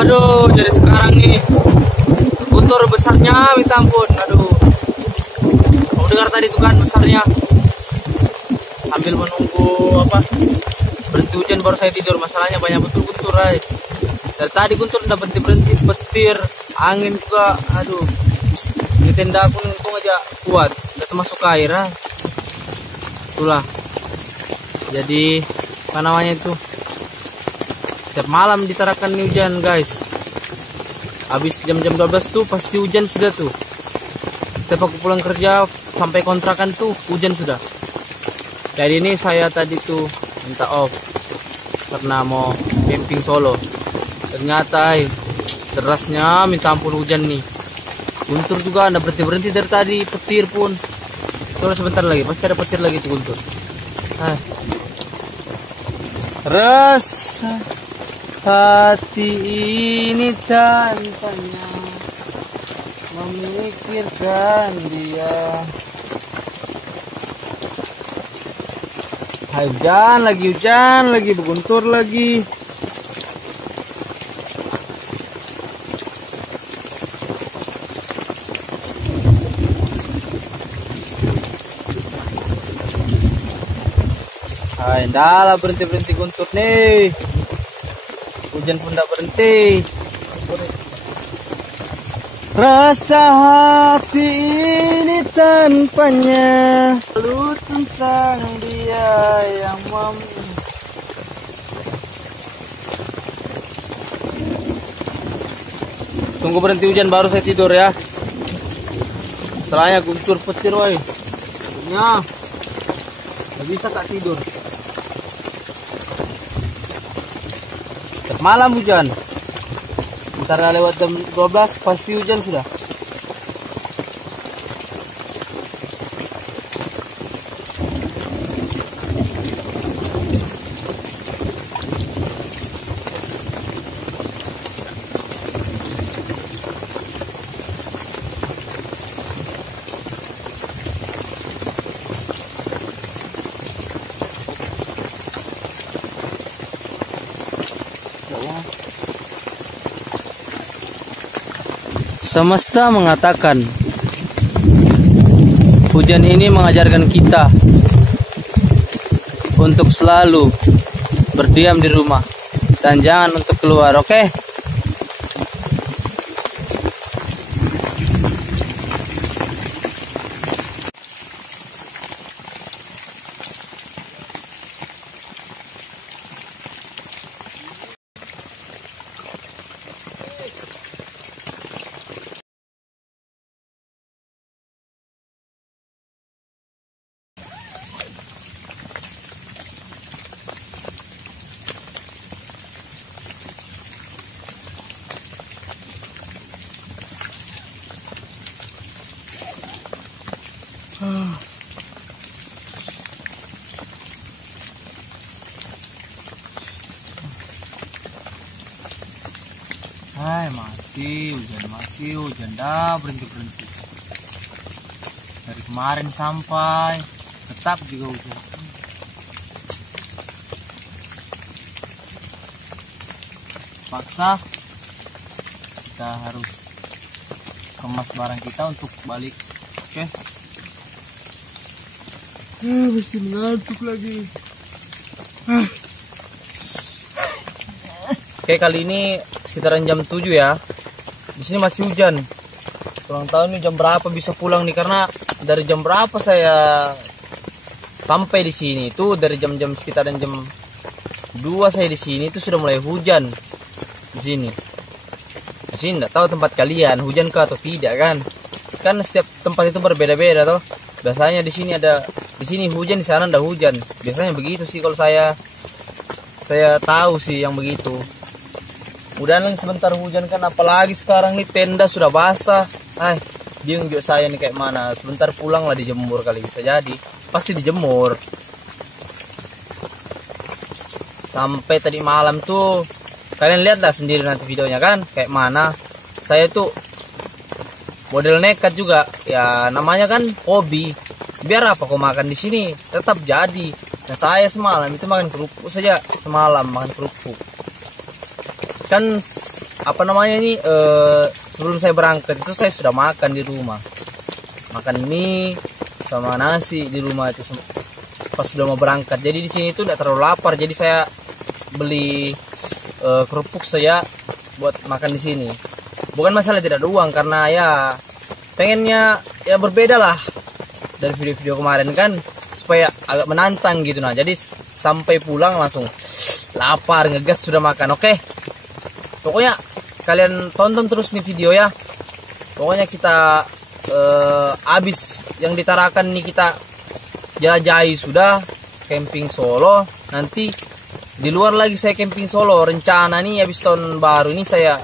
Aduh, jadi sekarang nih guntur besarnya minta ampun. Aduh, mau dengar tadi tuh kan besarnya. Sambil menunggu apa berhenti hujan baru saya tidur. Masalahnya banyak betul guntur, ay. Dari tadi guntur udah berhenti petir, angin juga. Aduh, ini tenda aku nunggu aja kuat, udah termasuk air, ay. Itulah. Jadi apa namanya itu? Setiap malam ditarakan hujan, guys. Habis jam-jam 12 tuh pasti hujan sudah tuh. Setiap aku pulang kerja sampai kontrakan tuh hujan sudah. Jadi ini saya tadi tuh minta off karena mau camping solo. Ternyata derasnya minta ampun hujan nih. Guntur juga anda berhenti dari tadi, petir pun. Coba sebentar lagi, pasti ada petir lagi tuh guntur. Rasa hati ini tanpanya memikirkan dia. Hujan lagi, berguntur lagi. Dah lah berhenti guntur nih. Hujan pun tak berhenti. Rasa hati ini tanpanya, lalu tentang dia yang tunggu berhenti hujan baru saya tidur ya. Soalnya guntur petir woi. Ya. Gak bisa tak tidur. Malam hujan. Ntar lewat jam 12 pasti hujan sudah. Semesta mengatakan hujan ini mengajarkan kita untuk selalu berdiam di rumah dan jangan untuk keluar, oke? Hai, masih hujan dah berhenti. Dari kemarin sampai tetap juga hujan. Paksa kita harus kemas barang kita untuk balik, oke? Masih mengantuk lagi. Oke, kali ini sekitaran jam 7 ya. Di sini masih hujan. Kurang tahu nih jam berapa bisa pulang nih, karena dari jam berapa saya sampai di sini itu dari jam-jam sekitaran jam 2 saya di sini itu sudah mulai hujan di sini. Di sini enggak tahu tempat kalian hujan kah atau tidak kan? Kan setiap tempat itu berbeda-beda toh. Biasanya di sini hujan, di sana enggak hujan. Biasanya begitu sih kalau saya tahu sih yang begitu. Udah sebentar hujan kan, apalagi sekarang nih tenda sudah basah. Bingung juga saya nih kayak mana. Sebentar pulang lah dijemur kali, bisa jadi. Pasti dijemur. Sampai tadi malam tuh kalian lihatlah sendiri nanti videonya kan kayak mana. Saya tuh model nekat juga. Ya namanya kan hobi. Biar apa kau makan di sini tetap jadi. Nah saya semalam itu makan kerupuk saja, semalam makan kerupuk. Kan apa namanya ini sebelum saya berangkat itu saya sudah makan di rumah, makan mie sama nasi di rumah itu pas sudah mau berangkat. Jadi di sini itu tidak terlalu lapar, jadi saya beli kerupuk saya buat makan di sini. Bukan masalah tidak ada uang, karena ya pengennya ya berbeda lah dari video-video kemarin kan, supaya agak menantang gitu. Nah jadi sampai pulang langsung lapar, ngegas sudah makan. Oke. Pokoknya kalian tonton terus nih video ya. Pokoknya kita habis yang ditarakan nih kita jelajahi sudah camping Solo. Nanti di luar lagi saya camping Solo. Rencana nih habis tahun baru ini saya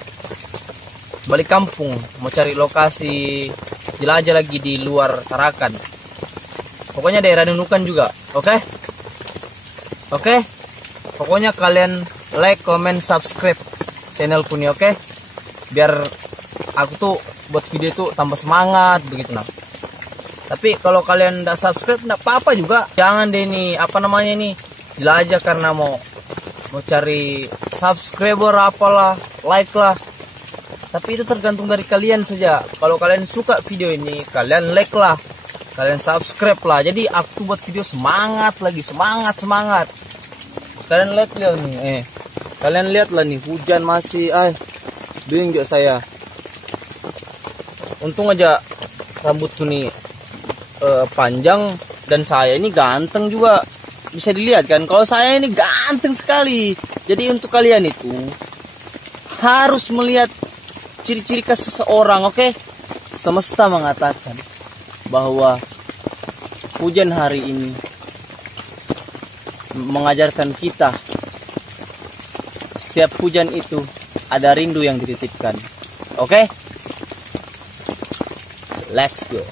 balik kampung, mau cari lokasi jelajah lagi di luar Tarakan. pokoknya daerah Nunukan juga. Oke? Oke? Pokoknya kalian like, comment, subscribe channel Puni, oke? Biar aku tuh buat video tuh tambah semangat begitu nah. Tapi kalau kalian nggak subscribe nggak apa-apa juga. Jangan deh nih, apa namanya nih, jelajah karena mau cari subscriber apalah, like lah. Tapi itu tergantung dari kalian saja. Kalau kalian suka video ini, kalian like lah, kalian subscribe lah. Jadi aku buat video semangat lagi, semangat. Kalian lihat nih, kalian lihat lah nih, hujan masih, bingung juga saya. Untung aja rambutku nih panjang dan saya ini ganteng juga, bisa dilihat kan. Kalau saya ini ganteng sekali. Jadi untuk kalian itu harus melihat ciri-ciri khas seseorang, oke? Semesta mengatakan bahwa hujan hari ini mengajarkan kita setiap hujan itu ada rindu yang dititipkan. Oke? Let's go.